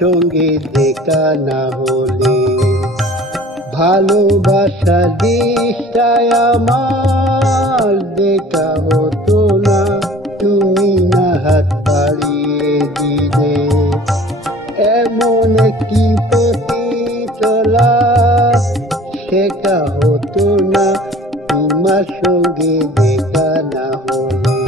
সঙ্গে দেখা না হলে ভালোবাসা দিশটায় আমার দেখা হতো না। তুমি না হাত বাড়িয়ে দিলে এমন একটি পথে চলা শেখা হতো না। তোমার সঙ্গে দেখা না হলে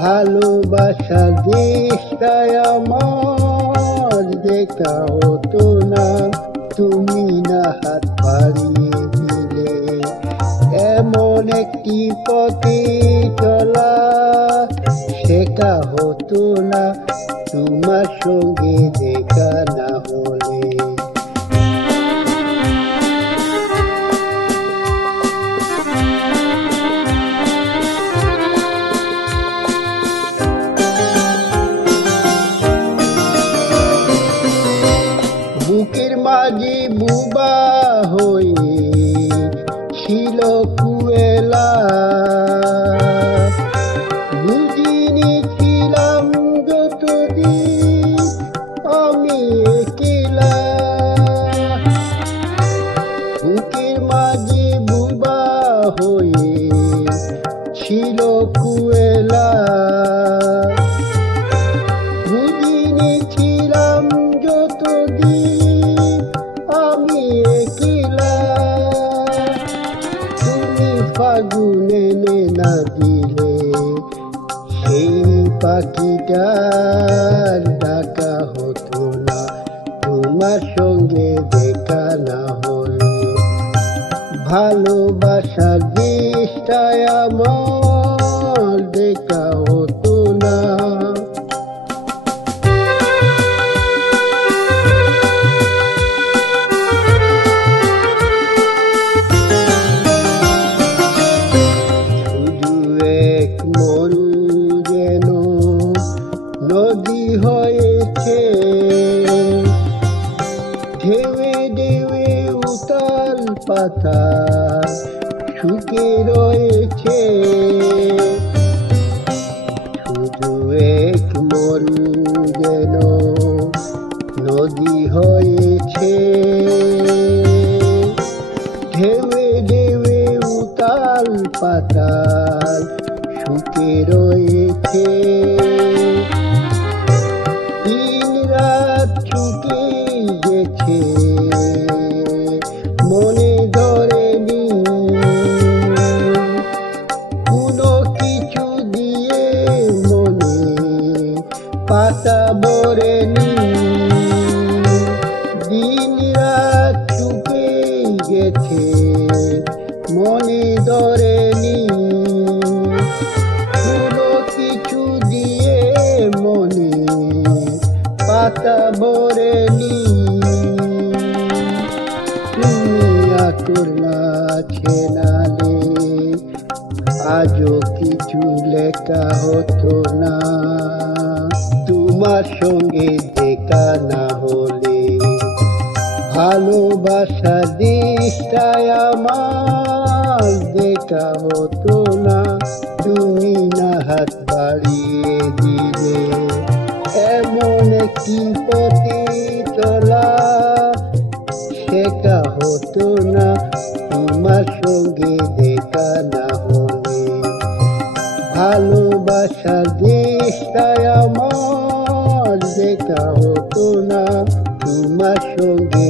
ভালোবাসা দেশটায় আমার দেখা হতো না। তুমি না হাত বাড়িয়ে দিলে এমন একটি পথে চলা শেখা হতো না। তোমার সঙ্গে দেখা না হলে বুকের মাঝে বুবা হয়ে ছিল কুয়েলা, বুঝিনি ছিলাম যতদিন আমি একলা। বুকের মাঝে বুবা হয়ে ছিল কুয়েলা, বুঝিনি ছিলাম যতদিন আমি একলা। তুমি ফাগুনে না দিলে সেই পাখিটার ডাকা হতো না। তোমার সঙ্গে দেখা না হলে ভালোবাসার দেশটায় আমার দেখা হতো না। মরু যেন নদী হয়েছে, ঢেউে ঢেউে উতাল পাতা শুকে রয়েছে। শুধু এক মরু যেন নদী হয়েছে, ঢেউে ঢেউে উতাল পাতাল শুকে রয়েছে। দিন রাত ছুটে গেছে মনে ধরেনি, কোনো কিছু দিয়ে মনে পাতা ভরেনি। দিন রাত ছুটে গেছে মনে ধরেনি, কোনো কিছু দিয়ে মনে পাতা ভরেনি। তুমি আতর না ছেনালে আজও কিছু লেখা হতো না। তোমার সঙ্গে দেখা না হলে ভালোবাসা দেশটায় আমার দেখা হতো না। তুমি না হাত বাড়িয়ে দিলে এমন একটি পথে চলা শেখা হতো না। তোমার সঙ্গে দেখা না হলে ভালোবাসা দেশটায় আমার দেখা হতো না। তোমার সঙ্গে